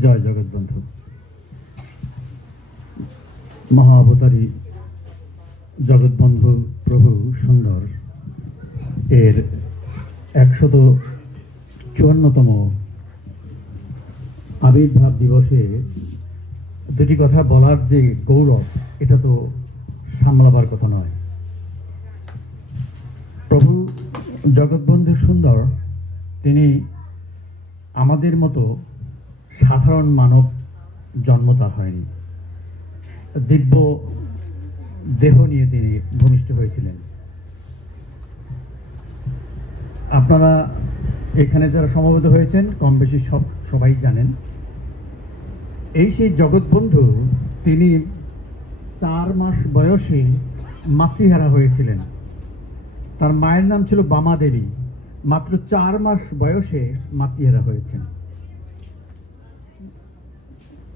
জয় জগৎবন্ধু। মহাবতারী জগৎবন্ধু প্রভু সুন্দর এর 154তম আবির্ভাব দিবসে দুটি কথা বলার যে গৌরব, এটা তো সামলাবার কথা নয়। প্রভু জগৎবন্ধু সুন্দর তিনি আমাদের মতো সাধারণ মানব জন্ম তার হয়নি, দিব্য দেহ নিয়ে তিনি ভূমিষ্ঠ হয়েছিলেন। আপনারা এখানে যারা সমবেত হয়েছেন কম বেশি সবাই জানেন, এই সেই জগৎবন্ধু তিনি 4 মাস বয়সে মাতৃহারা হয়েছিলেন। তার মায়ের নাম ছিল বামা দেবী। মাত্র 4 মাস বয়সে মাতৃহারা হয়েছেন,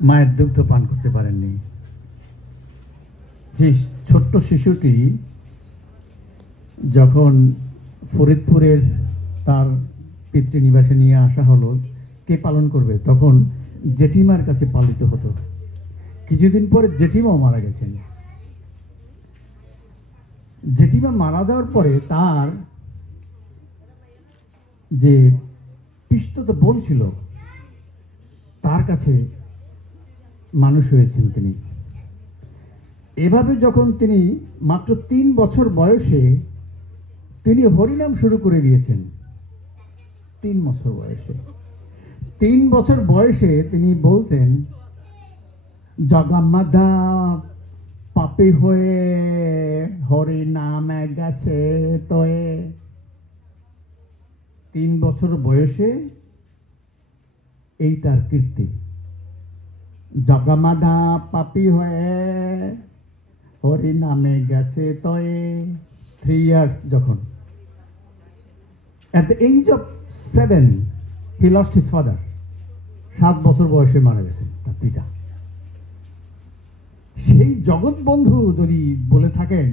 মায়ের দুগ্ধ পান করতে পারেননি। যে ছোট্ট শিশুটি যখন ফরিদপুরের তার পিতৃনিবাসে নিয়ে আসা হলো, কে পালন করবে, তখন জেঠিমার কাছে পালিত হতো। কিছুদিন পরে জেঠিমাও মারা গেছেন। জেঠিমা মারা যাওয়ার পরে তার যে পিস্তত বোন ছিল তার কাছে মানুষ হয়েছেন তিনি। এভাবে যখন তিনি মাত্র 3 বছর বয়সে তিনি হরিনাম শুরু করে দিয়েছেন। 3 বছর বয়সে 3 বছর বয়সে তিনি বলতেন, জগন্মাধা পাপী হয়ে হরি নামে গেছে তোয়ে। 3 বছর বয়সে এই তার কীর্তি। জগন্মাধা পাপী হয়ে হরি নামে গেছে তোয়ে। 3 years যখন, at the age of 7 he lost his father. 7 বছর বয়সে মারা গেছেন তার পিতা। সেই জগৎবন্ধু যদি বলে থাকেন,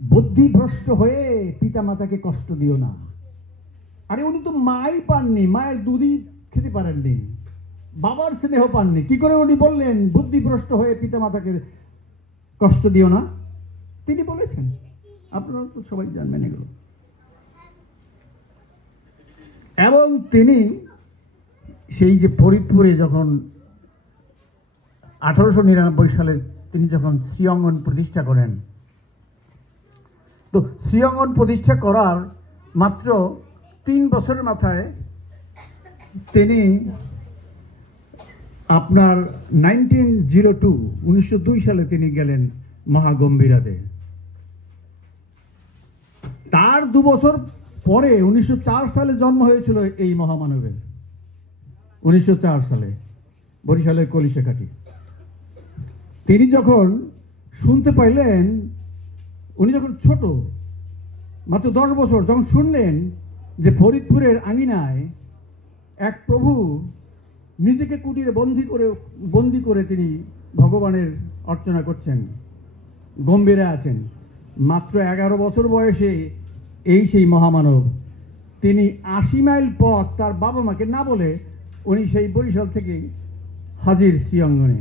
বুদ্ধিভ্রষ্ট হয়ে পিতা মাতাকে কষ্ট দিও না, আরে উনি তো মাই পাননি, মায়ের দুধই খেতে পারেননি, বাবার স্নেহ পাননি, কি করে উনি বললেন বুদ্ধিভ্রষ্ট হয়ে পিতা মাতাকে কষ্ট দিও না? তিনি বলেছেন, আপনারা তো সবাই জানবেন এগুলো। এবং তিনি সেই যে ফরিদপুরে যখন 1899 সালে তিনি যখন শ্রী অঙ্গন প্রতিষ্ঠা করেন, তো শ্রী অঙ্গন প্রতিষ্ঠা করার মাত্র 3 বছরের মাথায় তিনি আপনার 1902 সালে তিনি গেলেন মহাগম্ভীরাতে। তার 2 বছর পরে 1904 সালে জন্ম হয়েছিল এই মহামানবের। 1904 সালে বরিশালের কলিশেখাটি। তিনি যখন শুনতে পাইলেন, উনি যখন ছোট মাত্র 10 বছর, যখন শুনলেন যে ফরিদপুরের আঙিনায় এক প্রভু নিজেকে কুটিরে বন্দি করে তিনি ভগবানের অর্চনা করছেন, গম্ভীরে আছেন, মাত্র 11 বছর বয়সে এই সেই মহামানব তিনি 80 মাইল পথ তার বাবা মাকে না বলে উনি সেই বরিশাল থেকে হাজির শ্রী অঙ্গনে।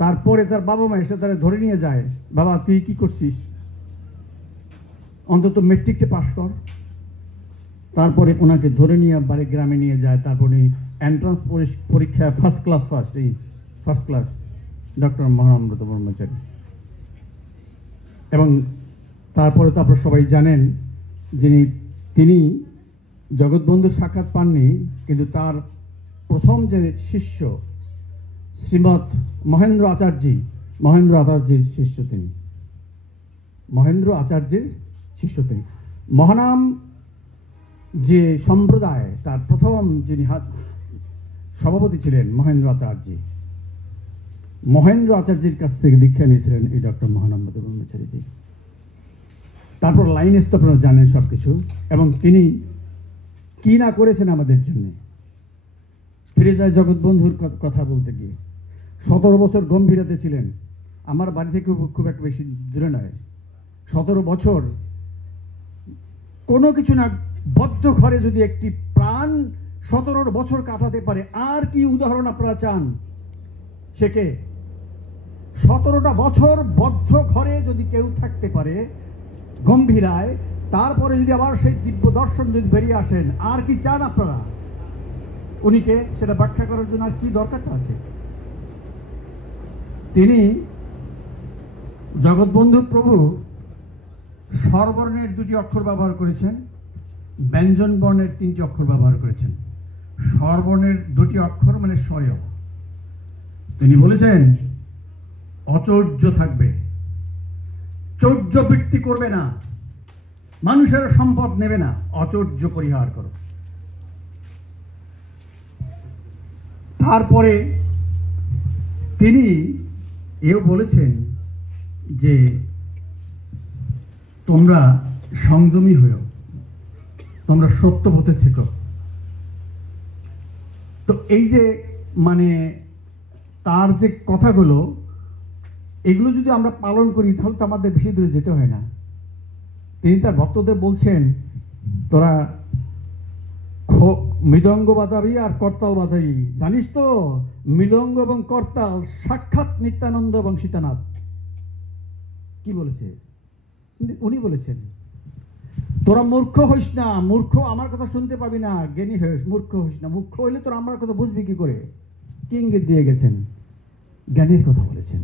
তারপরে তার বাবা মা এসে তারা ধরে নিয়ে যায়, বাবা তুই কি করছিস, অন্তত মেট্রিকটা পাস কর। তারপরে ওনাকে ধরে নিয়ে বাড়ি গ্রামে নিয়ে যায়। তারপরে এন্ট্রান্স পরীক্ষায় ফার্স্ট ক্লাস ডক্টর মহানন্দ ব্রহ্মচারী। এবং তারপরে তো আপনারা সবাই জানেন তিনি জগৎবন্ধুর সাক্ষাৎ পাননি, কিন্তু তার প্রথম যে শিষ্য শ্রীমৎ মহেন্দ্র আচার্যের শিষ্য তিনি। মহানাম যে সম্প্রদায়, তার প্রথম যিনি সভাপতি ছিলেন মহেন্দ্র আচার্যের কাছ থেকে দীক্ষা নিয়েছিলেন এই ডক্টর মহানন্দ ব্রহ্মচারীজি। তারপর লাইনেস তো আপনারা জানেন সব কিছু। এবং তিনি কি না করেছেন আমাদের জন্য। ফিরে যায় জগৎবন্ধুর কথা বলতে গিয়ে, 17 বছর গম্ভীরাতে ছিলেন। আমার বাড়ি থেকে খুব একটা বেশি দূরে নয়। 17 বছর কোনো কিছু না, বদ্ধ ঘরে যদি একটি প্রাণ 17 বছর কাটাতে পারে, আর কি উদাহরণ আপনারা চান? সে কে? 17টা বছর বদ্ধ ঘরে যদি কেউ থাকতে পারে গম্ভীরায়, তারপরে যদি আবার সেই দিব্য দর্শন যদি বেরিয়ে আসেন, আর কি চান আপনারা? উনিকে সেটা ব্যাখ্যা করার জন্য আর কি দরকারটা আছে? তিনি জগৎবন্ধু প্রভু স্বরবর্ণের 2টি অক্ষর ব্যবহার করেছেন, ব্যঞ্জন বর্ণের 3টি অক্ষর ব্যবহার করেছেন। স্বরবর্ণের 2টি অক্ষর মানে স্বয়। তিনি বলেছেন অচৌর্য থাকবে, চৌর্য বৃত্তি করবে না, মানুষের সম্পদ নেবে না, অচৌর্য পরিহার করো। তারপরে তিনি এও বলেছেন যে তোমরা সংযমী হও, তোমরা সত্যপথে থেকো। তো এই যে মানে তার যে কথাগুলো, এগুলো যদি আমরা পালন করি তাহলে তো আমাদের বেশি দূরে যেতে হয় না। তিনি তার ভক্তদের বলছেন, তোরা মৃদঙ্গ বাজাবি আর করতাল বাজাবি, জানিস তো মৃদঙ্গ এবং করতাল সাক্ষাৎ নিত্যানন্দ এবং সীতানাথ। কি বলেছে? উনি বলেছেন তোরা মূর্খ হইস না, মূর্খ আমার কথা শুনতে পাবি না, জ্ঞানী হইস, মূর্খ হইস না। মূর্খ হইলে তোরা আমার কথা বুঝবি কি করে? কি ইঙ্গিত দিয়ে গেছেন? জ্ঞানের কথা বলেছেন।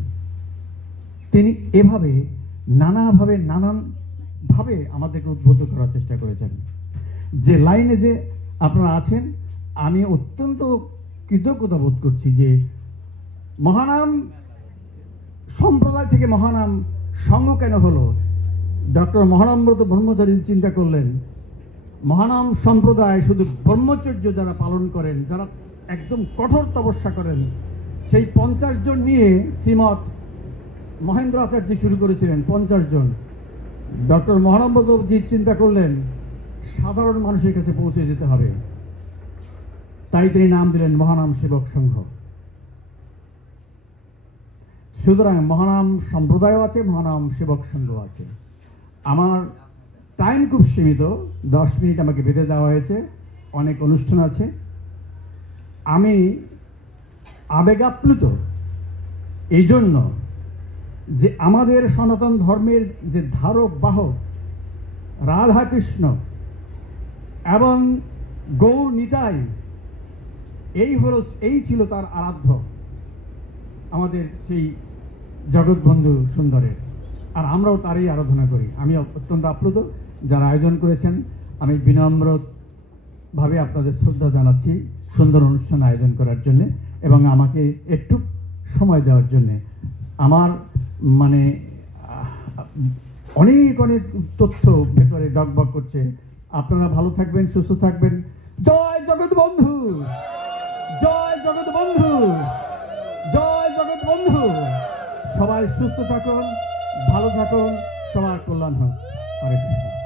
তিনি এভাবে নানানভাবে আমাদেরকে উদ্বুদ্ধ করার চেষ্টা করেছেন। যে লাইনে যে আপনারা আছেন, আমি অত্যন্ত কৃতজ্ঞতা বোধ করছি যে মহানাম সম্প্রদায় থেকে মহানাম সংঘ কেন হলো। ডক্টর মহানামব্রত ব্রহ্মচারী চিন্তা করলেন, মহানাম সম্প্রদায় শুধু ব্রহ্মচর্য যারা পালন করেন, যারা একদম কঠোর তপস্যা করেন, সেই 50 জন নিয়ে শ্রীমৎ মহেন্দ্র আচার্য শুরু করেছিলেন। 50 জন। ডক্টর মহানামব্রতজি চিন্তা করলেন সাধারণ মানুষের কাছে পৌঁছে যেতে হবে, তাই তিনি নাম দিলেন মহানাম সেবক সংঘ। সুতরাং মহানাম সম্প্রদায়ও আছে, মহানাম সেবক সংঘ আছে। আমার টাইম খুব সীমিত, 10 মিনিট আমাকে বেঁধে দেওয়া হয়েছে, অনেক অনুষ্ঠান আছে। আমি আবেগাপ্লুত এই জন্য যে আমাদের সনাতন ধর্মের যে ধারক বাহক রাধাকৃষ্ণ এবং গৌর নিতাই, এই ছিল তার আরাধ্য, আমাদের সেই জগৎবন্ধু সুন্দরের। আর আমরাও তারই আরাধনা করি। আমি অত্যন্ত আপ্লুত যারা আয়োজন করেছেন, আমি বিনম্রভাবে আপনাদের শ্রদ্ধা জানাচ্ছি সুন্দর অনুষ্ঠান আয়োজন করার জন্যে এবং আমাকে একটু সময় দেওয়ার জন্যে। আমার মানে অনেক তথ্য ভেতরে ডগবগ করছে। আপনারা ভালো থাকবেন, সুস্থ থাকবেন। জয় জগৎবন্ধু, জয় জগৎবন্ধু, জয় জগৎবন্ধু। সবাই সুস্থ থাকুন, ভালো থাকুন, সবার কল্যাণ হোক। হরে কৃষ্ণ।